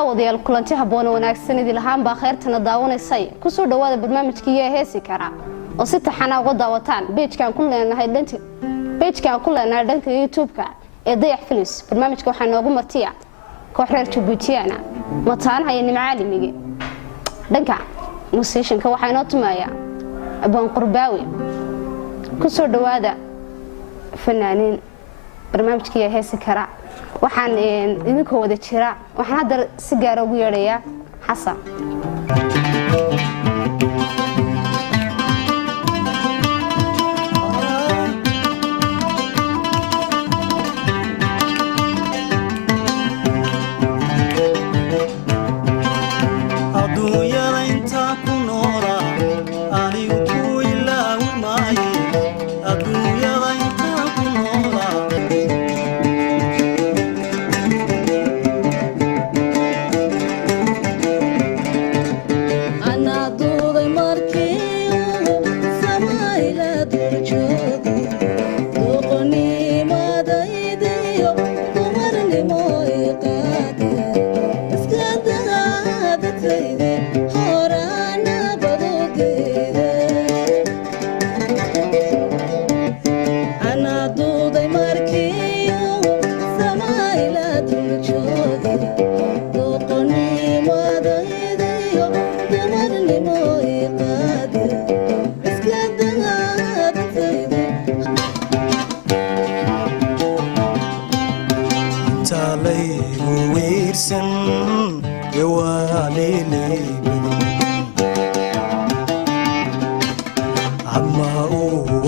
daawadayaal kulanti haboon wanaagsan idin lahaan baa khayrtana daawanaysay ku soo dhawaada barnaamijkii heesi kara oo si taxana uga daawataan page-kan ku leenahay dhanka YouTube-ka ee Dayax Films barnaamijka waxa noogu martiya koox reer Jubbitiana mataanaha iyo nimcaalimige dhanka musicianka waxa inoo tumaya abaan qurbaawi ku soo dhawaada fanaaniin barnaamijkii heesi kara waxaan idinka wada jira waxaan hadda si gaar ah ugu yeerayaa Xasan Amma